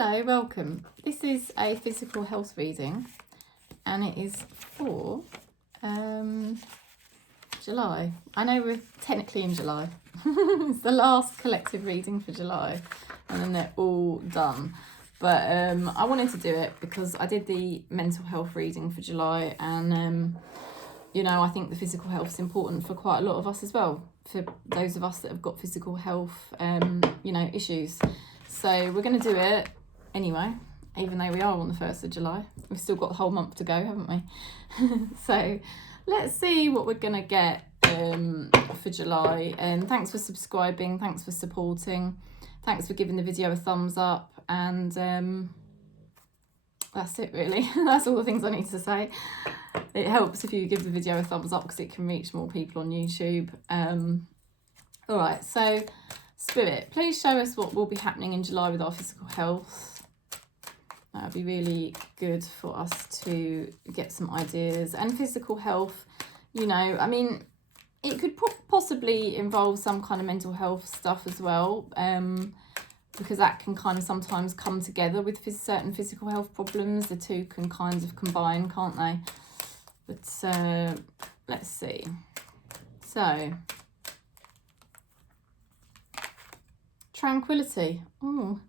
Hello, welcome. This is a physical health reading and it is for July. I know we're technically in July. It's the last collective reading for July and then they're all done. But I wanted to do it because I did the mental health reading for July and you know, I think the physical health is important for quite a lot of us as well, for those of us that have got physical health you know, issues. So we're going to do it anyway, even though we are on the 1st of July. We've still got the whole month to go, haven't we? So let's see what we're going to get for July. And thanks for subscribing, thanks for supporting, thanks for giving the video a thumbs up, and that's it really. That's all the things I need to say. It helps if you give the video a thumbs up because it can reach more people on YouTube. All right, so Spirit, please show us what will be happening in July with our physical health. That would be really good for us to get some ideas. And physical health, you know, I mean, it could possibly involve some kind of mental health stuff as well, because that can kind of sometimes come together with certain physical health problems. The two can kind of combine, can't they? But let's see. So, tranquility. Ooh.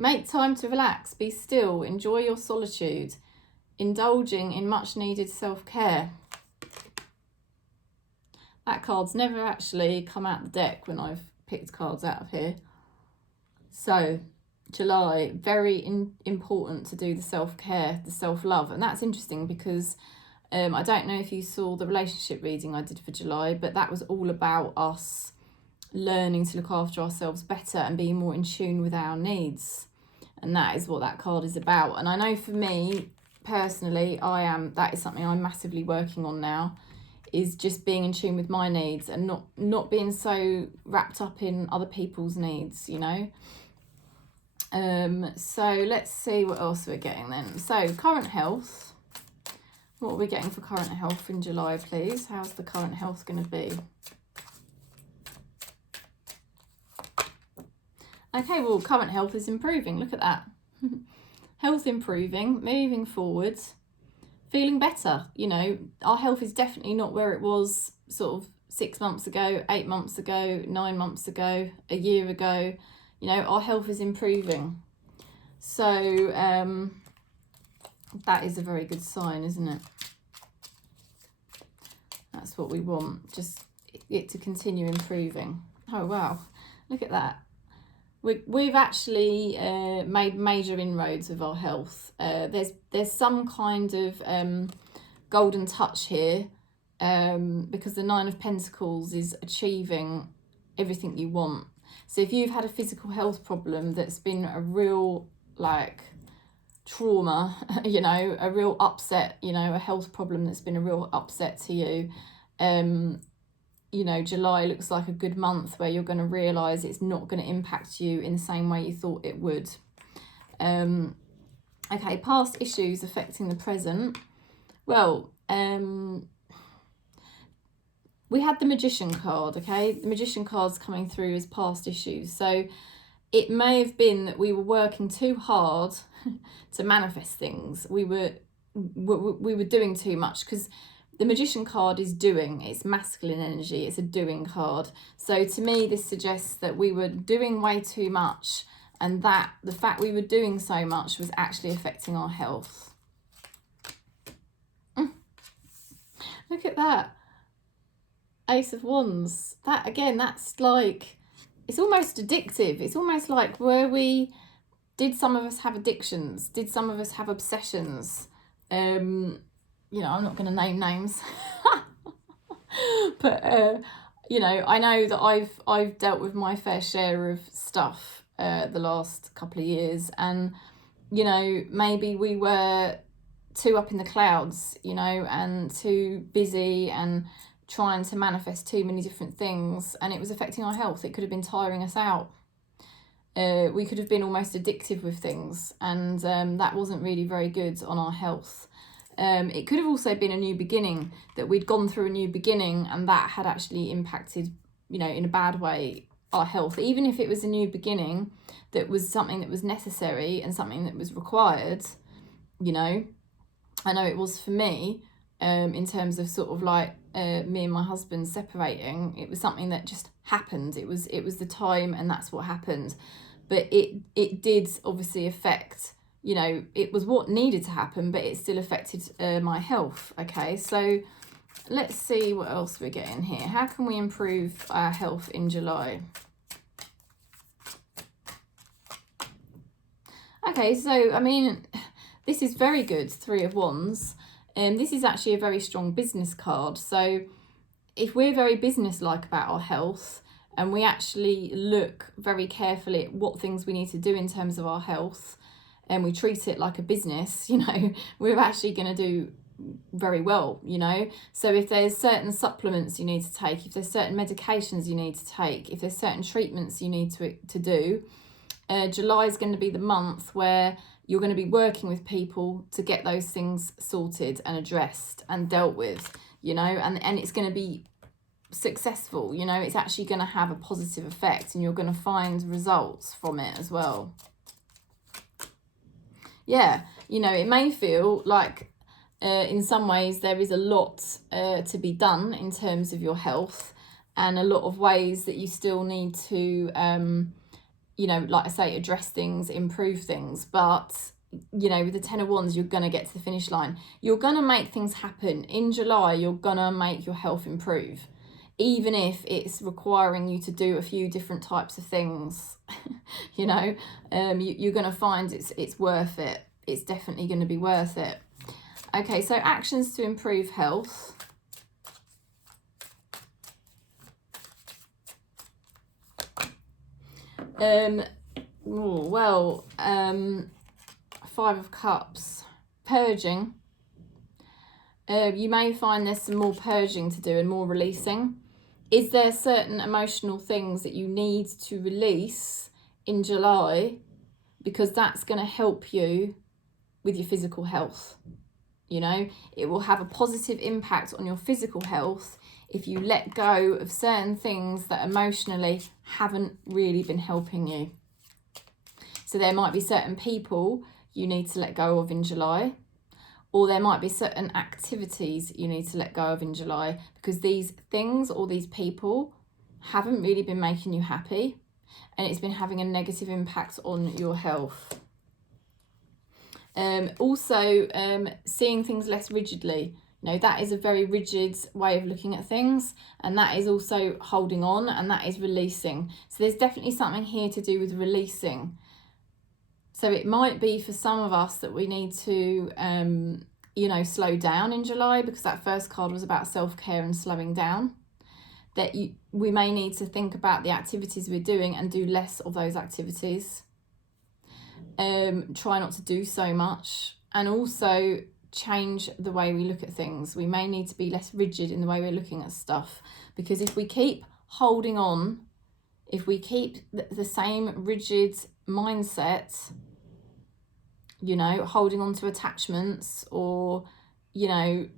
Make time to relax, be still, enjoy your solitude, indulging in much needed self-care. That card's never actually come out the deck when I've picked cards out of here. So July, very important to do the self-care, the self-love. And that's interesting because I don't know if you saw the relationship reading I did for July, but that was all about us learning to look after ourselves better and being more in tune with our needs. And that is what that card is about. And I know for me personally, that is something I'm massively working on now, is just being in tune with my needs and not being so wrapped up in other people's needs, you know. So let's see what else we're getting then. So current health, what are we getting for current health in July, please? How's the current health going to be? Okay, well, current health is improving. Look at that. Health improving, moving forwards, feeling better. You know, our health is definitely not where it was sort of 6 months ago, 8 months ago, 9 months ago, a year ago. You know, our health is improving. So that is a very good sign, isn't it? That's what we want, just it to continue improving. Oh, wow. Look at that. We've actually made major inroads with our health. There's some kind of golden touch here, because the 9 of Pentacles is achieving everything you want. So if you've had a physical health problem that's been a real, like, trauma, you know, a real upset, you know, a health problem that's been a real upset to you, you know, July looks like a good month where you're going to realise it's not going to impact you in the same way you thought it would. Okay, past issues affecting the present. Well, we had the Magician card, okay? The Magician card's coming through as past issues. So it may have been that we were working too hard to manifest things. We were doing too much, because the Magician card is doing. It's masculine energy. It's a doing card. So to me, this suggests that we were doing way too much, and that the fact we were doing so much was actually affecting our health. Look at that. Ace of Wands. That, again, that's like, it's almost addictive. It's almost like did some of us have addictions? Did some of us have obsessions? You know, I'm not going to name names, but, you know, I know that I've dealt with my fair share of stuff the last couple of years, and, you know, maybe we were too up in the clouds, you know, and too busy and trying to manifest too many different things, and it was affecting our health. It could have been tiring us out. We could have been almost addictive with things, and that wasn't really very good on our health. It could have also been a new beginning, that we'd gone through a new beginning and that had actually impacted, you know, in a bad way, our health, even if it was a new beginning that was something that was necessary and something that was required. You know, I know it was for me, in terms of sort of like me and my husband separating. It was something that just happened. It was the time, and that's what happened. But it did obviously affect, you know, it was what needed to happen, but it still affected my health. Okay, so let's see what else we're getting here. How can we improve our health in July? Okay, so I mean, this is very good, Three of Wands. This is actually a very strong business card. So if we're very business-like about our health, and we actually look very carefully at what things we need to do in terms of our health, and we treat it like a business, you know, we're actually going to do very well, you know. So if there's certain supplements you need to take, if there's certain medications you need to take, if there's certain treatments you need to do, July is going to be the month where you're going to be working with people to get those things sorted and addressed and dealt with, you know, and it's going to be successful, you know. It's actually going to have a positive effect, and you're going to find results from it as well. Yeah, you know, it may feel like in some ways there is a lot to be done in terms of your health, and a lot of ways that you still need to you know, like I say, address things, improve things. But, you know, with the Ten of Wands, you're going to get to the finish line. You're going to make things happen. In July, you're going to make your health improve, even if it's requiring you to do a few different types of things. You know, you're going to find it's worth it. It's definitely going to be worth it. Okay, so actions to improve health. Five of Cups, purging. You may find there's some more purging to do and more releasing. Is there certain emotional things that you need to release in July? Because that's going to help you with your physical health. You know, it will have a positive impact on your physical health if you let go of certain things that emotionally haven't really been helping you. So there might be certain people you need to let go of in July, or there might be certain activities you need to let go of in July, because these things or these people haven't really been making you happy, and it's been having a negative impact on your health. Also, seeing things less rigidly. You know, that is a very rigid way of looking at things, and that is also holding on, and that is releasing. So there's definitely something here to do with releasing. So it might be for some of us that we need to, you know, slow down in July, because that first card was about self-care and slowing down. That we may need to think about the activities we're doing and do less of those activities. Try not to do so much, and also change the way we look at things. We may need to be less rigid in the way we're looking at stuff, because if we keep holding on, if we keep the same rigid mindset, you know, holding on to attachments, or, you know,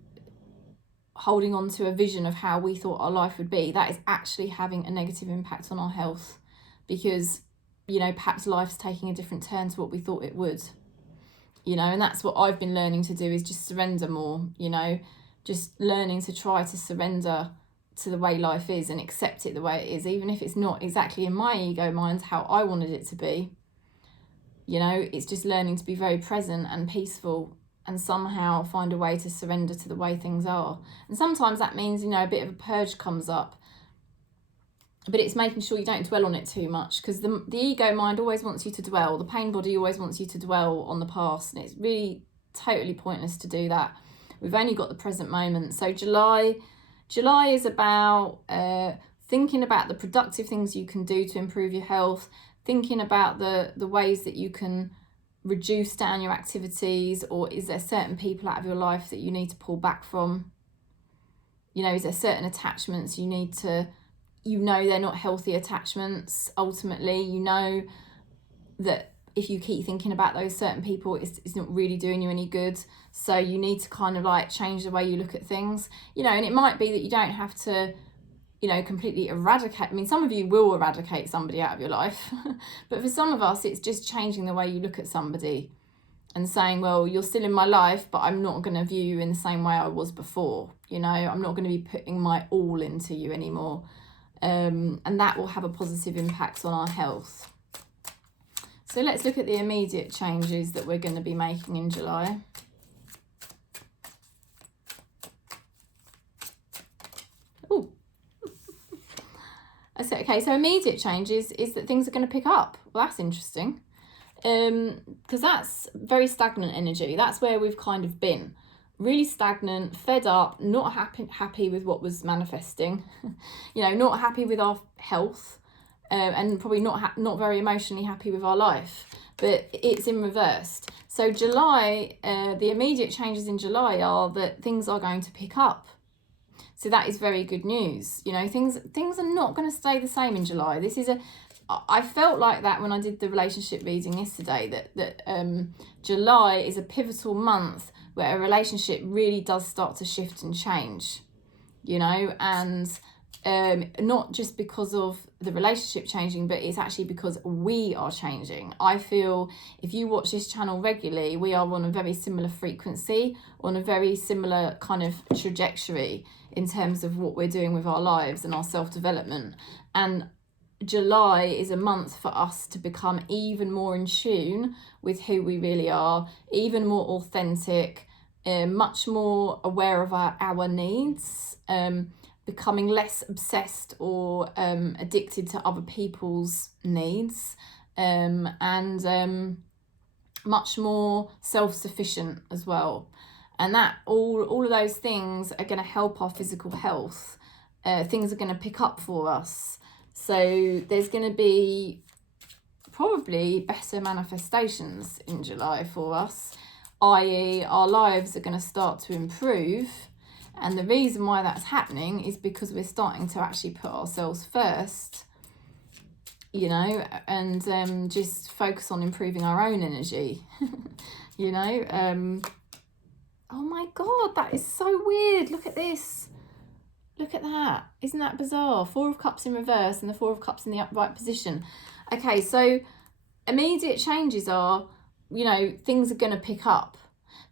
holding on to a vision of how we thought our life would be, that is actually having a negative impact on our health, because, you know, perhaps life's taking a different turn to what we thought it would. You know, and that's what I've been learning to do, is just surrender more, you know, just learning to try to surrender to the way life is and accept it the way it is, even if it's not exactly in my ego mind how I wanted it to be. You know, it's just learning to be very present and peaceful, and somehow find a way to surrender to the way things are. And sometimes that means, you know, a bit of a purge comes up, but it's making sure you don't dwell on it too much, because the ego mind always wants you to dwell. The pain body always wants you to dwell on the past, and it's really totally pointless to do that. We've only got the present moment. So July is about thinking about the productive things you can do to improve your health, thinking about the ways that you can reduce down your activities, or is there certain people out of your life that you need to pull back from? You know, is there certain attachments you need to, you know, they're not healthy attachments ultimately. You know that if you keep thinking about those certain people, it's not really doing you any good. So you need to kind of like change the way you look at things, you know. And it might be that you don't have to you know, completely eradicate. I mean, some of you will eradicate somebody out of your life, but for some of us, it's just changing the way you look at somebody and saying, well, you're still in my life, but I'm not going to view you in the same way I was before. You know, I'm not going to be putting my all into you anymore. And that will have a positive impact on our health. So let's look at the immediate changes that we're going to be making in July. Oh, okay, so immediate changes is that things are going to pick up. Well, that's interesting. Because that's very stagnant energy. That's where we've kind of been. Really stagnant, fed up, not happy with what was manifesting, you know, not happy with our health, and probably not very emotionally happy with our life. But it's in reverse. So July, the immediate changes in July are that things are going to pick up. So that is very good news. You know, things are not going to stay the same in July. I felt like that when I did the relationship reading yesterday, that July is a pivotal month where a relationship really does start to shift and change, you know, and not just because of the relationship changing, but it's actually because we are changing. I feel if you watch this channel regularly, we are on a very similar frequency, on a very similar kind of trajectory in terms of what we're doing with our lives and our self-development. And July is a month for us to become even more in tune with who we really are, even more authentic, much more aware of our needs, becoming less obsessed or addicted to other people's needs, and much more self-sufficient as well. And that all of those things are going to help our physical health. Things are going to pick up for us. So there's going to be probably better manifestations in July for us, i.e. our lives are going to start to improve. And the reason why that's happening is because we're starting to actually put ourselves first, you know, and just focus on improving our own energy, you know. Oh my God, that is so weird. Look at this. Look at that. Isn't that bizarre? 4 of Cups in reverse and the 4 of Cups in the upright position. Okay, so immediate changes are, you know, things are going to pick up.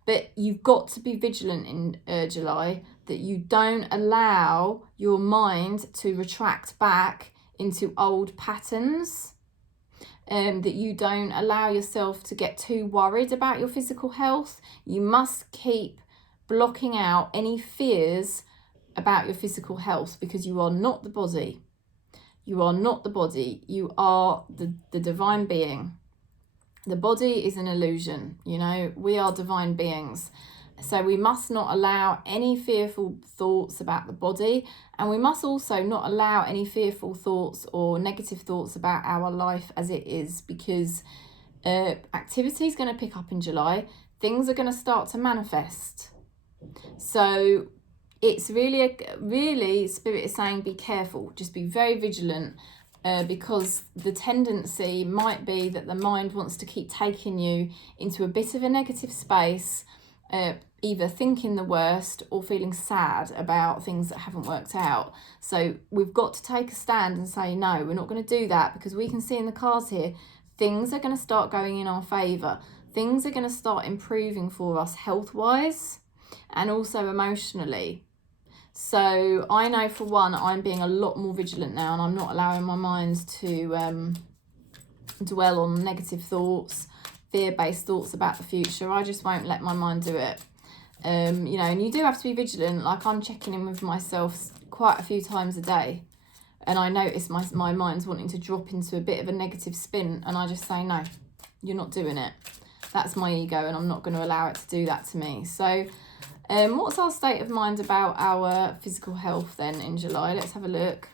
But you've got to be vigilant in July that you don't allow your mind to retract back into old patterns. That you don't allow yourself to get too worried about your physical health. You must keep blocking out any fears about your physical health, because you are not the body. You are not the body. You are the divine being. The body is an illusion, you know. We are divine beings. So we must not allow any fearful thoughts about the body, and we must also not allow any fearful thoughts or negative thoughts about our life as it is, because activity is going to pick up in July. Things are going to start to manifest. So it's really Spirit is saying be careful, just be very vigilant, because the tendency might be that the mind wants to keep taking you into a bit of a negative space, either thinking the worst or feeling sad about things that haven't worked out. So we've got to take a stand and say, no, we're not going to do that, because we can see in the cards here, things are going to start going in our favour. Things are going to start improving for us health-wise and also emotionally. So I know for one, I'm being a lot more vigilant now, and I'm not allowing my mind to dwell on negative thoughts, fear-based thoughts about the future. I just won't let my mind do it. You know, and you do have to be vigilant. Like, I'm checking in with myself quite a few times a day, and I notice my mind's wanting to drop into a bit of a negative spin, and I just say, no, you're not doing it. That's my ego, and I'm not going to allow it to do that to me. So what's our state of mind about our physical health then in July? Let's have a look.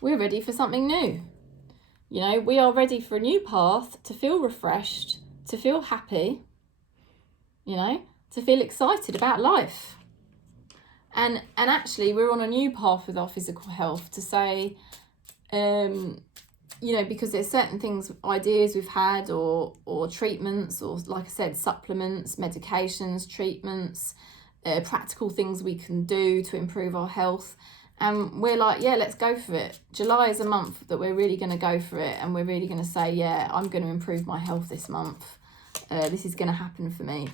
We're ready for something new. You know, we are ready for a new path, to feel refreshed, to feel happy, you know, to feel excited about life. And actually, we're on a new path with our physical health to say, you know, because there's certain things, ideas we've had, or treatments, or like I said, supplements, medications, treatments, practical things we can do to improve our health. And we're like, yeah, let's go for it. July is a month that we're really going to go for it, and we're really going to say, yeah, I'm going to improve my health this month. This is going to happen for me.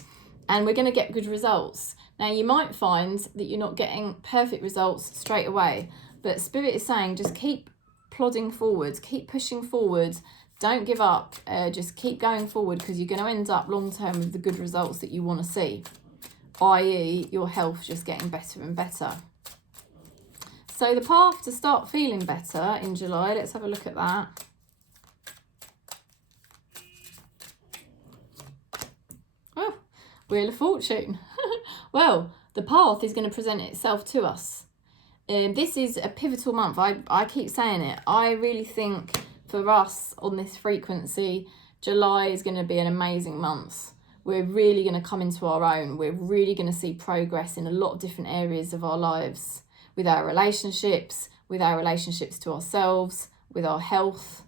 And we're going to get good results. Now, you might find that you're not getting perfect results straight away, but Spirit is saying just keep plodding forward, keep pushing forward. Don't give up. Just keep going forward, because you're going to end up long term with the good results that you want to see, i.e. your health just getting better and better. So the path to start feeling better in July, let's have a look at that. Oh, Wheel of Fortune. Well, the path is going to present itself to us. This is a pivotal month. I keep saying it. I really think for us on this frequency, July is going to be an amazing month. We're really going to come into our own. We're really going to see progress in a lot of different areas of our lives. With our relationships to ourselves, with our health,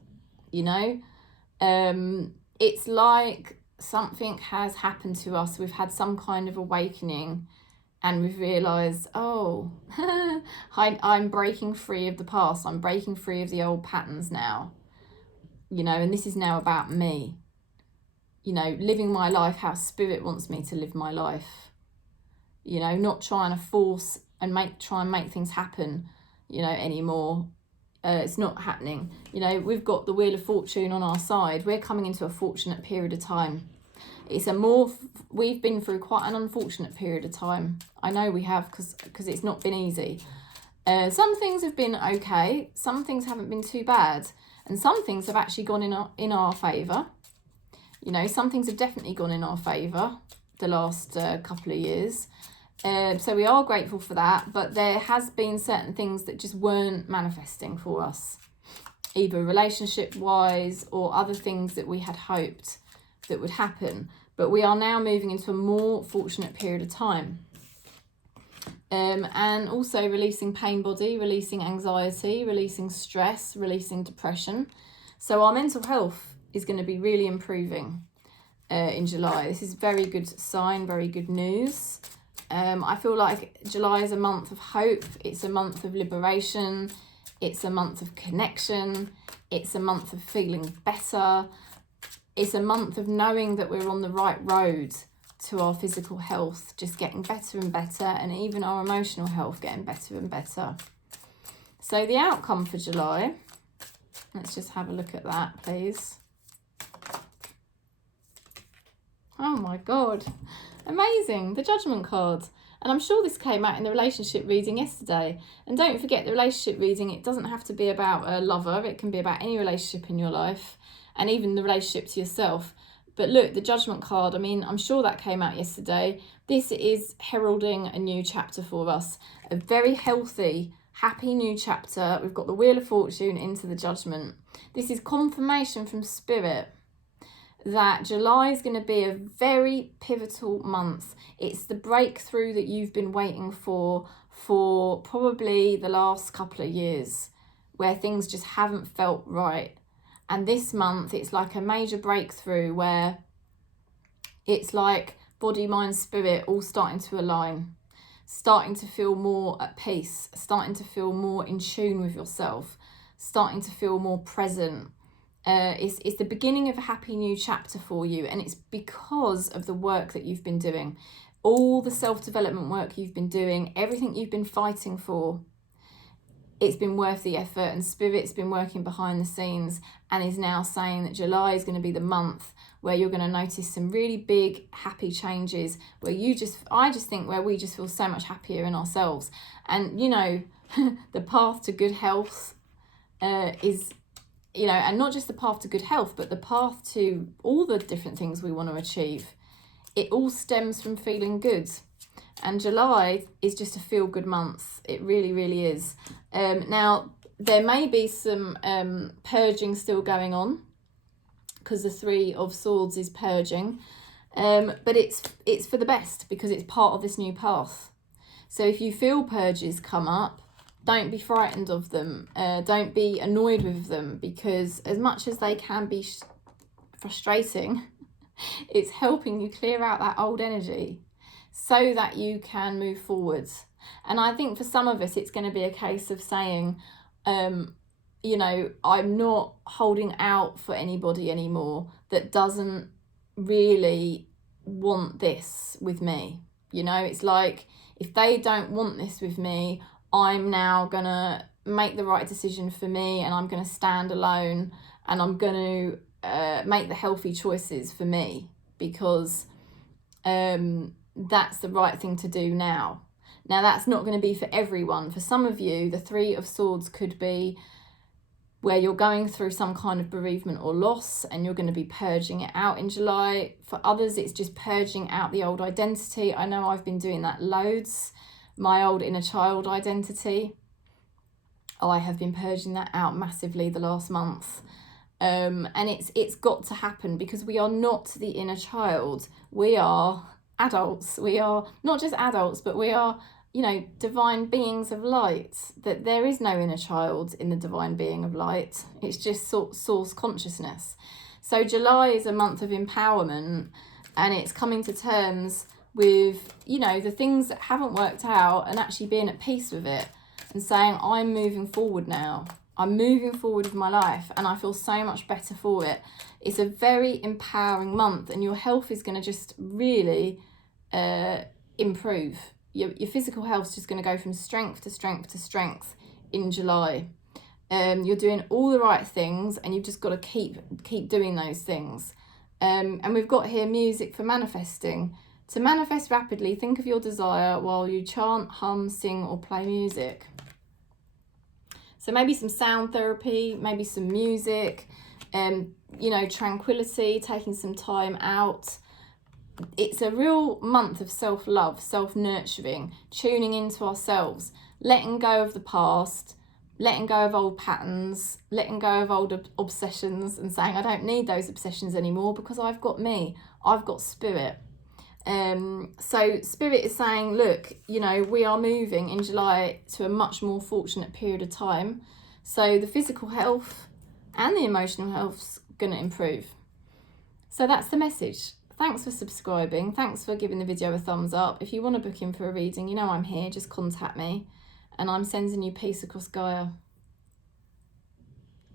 you know. It's like something has happened to us. We've had some kind of awakening, and we've realised, oh, I'm breaking free of the past. I'm breaking free of the old patterns now, you know, and this is now about me, you know, living my life how Spirit wants me to live my life, you know, not trying to force and try and make things happen, you know, anymore. It's not happening. You know, we've got the Wheel of Fortune on our side. We're coming into a fortunate period of time. We've been through quite an unfortunate period of time. I know we have, because it's not been easy. Some things have been okay. Some things haven't been too bad. And some things have actually gone in our favour. You know, some things have definitely gone in our favour the last couple of years. So we are grateful for that, but there has been certain things that just weren't manifesting for us, either relationship-wise or other things that we had hoped that would happen. But we are now moving into a more fortunate period of time. And also releasing pain body, releasing anxiety, releasing stress, releasing depression. So our mental health is going to be really improving in July. This is very good sign, very good news. I feel like July is a month of hope. It's a month of liberation. It's a month of connection. It's a month of feeling better. It's a month of knowing that we're on the right road to our physical health just getting better and better, and even our emotional health getting better and better. So the outcome for July, let's just have a look at that, please. Oh my God. Amazing, the Judgment card. And I'm sure this came out in the relationship reading yesterday. And don't forget, the relationship reading, it doesn't have to be about a lover. It can be about any relationship in your life, and even the relationship to yourself. But look, the Judgment card, I mean, I'm sure that came out yesterday. This is heralding a new chapter for us. A very healthy, happy new chapter. We've got the Wheel of Fortune into the Judgment. This is confirmation from Spirit that July is going to be a very pivotal month. It's the breakthrough that you've been waiting for probably the last couple of years, where things just haven't felt right. And this month, it's like a major breakthrough where it's like body, mind, spirit all starting to align, starting to feel more at peace, starting to feel more in tune with yourself, starting to feel more present. It's the beginning of a happy new chapter for you, and it's because of the work that you've been doing, all the self-development work you've been doing, everything you've been fighting for. It's been worth the effort, and Spirit's been working behind the scenes and is now saying that July is going to be the month where you're going to notice some really big happy changes, where I just think where we just feel so much happier in ourselves. And you know, the path to good health is, you know, and not just the path to good health, but the path to all the different things we want to achieve. It all stems from feeling good. And July is just a feel-good month. It really, really is. Now, there may be some purging still going on, because the Three of Swords is purging. But it's for the best, because it's part of this new path. So if you feel purges come up, don't be frightened of them. Don't be annoyed with them, because as much as they can be frustrating, it's helping you clear out that old energy. so that you can move forwards. And I think for some of us, it's going to be a case of saying, you know, I'm not holding out for anybody anymore that doesn't really want this with me. You know, it's like, if they don't want this with me, I'm now going to make the right decision for me, and I'm going to stand alone, and I'm going to make the healthy choices for me, because that's the right thing to do now. Now, that's not going to be for everyone. For some of you, the Three of Swords could be where you're going through some kind of bereavement or loss, and you're going to be purging it out in July. For others, it's just purging out the old identity. I know I've been doing that loads. My old inner child identity, I have been purging that out massively the last month. And it's got to happen, because we are not the inner child. We are adults. We are not just adults, but we are, you know, divine beings of light. That there is no inner child in the divine being of light. It's just source consciousness. So July is a month of empowerment, and it's coming to terms with, you know, the things that haven't worked out, and actually being at peace with it, and saying, I'm moving forward now. I'm moving forward with my life, and I feel so much better for it. It's a very empowering month, and your health is going to just really improve. Your physical health is just going to go from strength to strength to strength in July. You're doing all the right things, and you've just got to keep doing those things. And we've got here music for manifesting. To manifest rapidly, think of your desire while you chant, hum, sing, or play music. So maybe some sound therapy, maybe some music, you know, tranquility, taking some time out. It's a real month of self-love, self-nurturing, tuning into ourselves, letting go of the past, letting go of old patterns, letting go of old obsessions, and saying, I don't need those obsessions anymore, because I've got me, I've got spirit. So spirit is saying, look, you know, we are moving in July to a much more fortunate period of time. So the physical health and the emotional health's going to improve. So that's the message. Thanks for subscribing. Thanks for giving the video a thumbs up. If you want to book in for a reading, you know I'm here. Just contact me, and I'm sending you peace across Gaia.